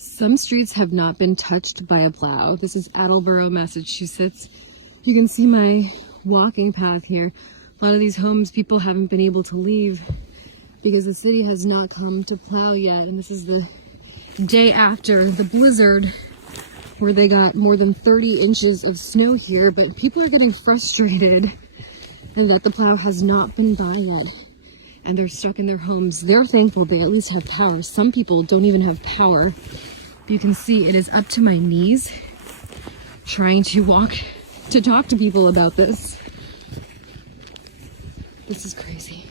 Some streets have not been touched by a plow. This is Attleboro, Massachusetts. You can see my walking path here. A lot of these homes, people haven't been able to leave because the city has not come to plow yet. And this is the day after the blizzard where they got more than 30 inches of snow here, but people are getting frustrated and that the plow has not been by yet. And they're stuck in their homes. They're thankful they at least have power. Some people don't even have power. You can see it is up to my knees trying to walk to talk to people about this. This is crazy.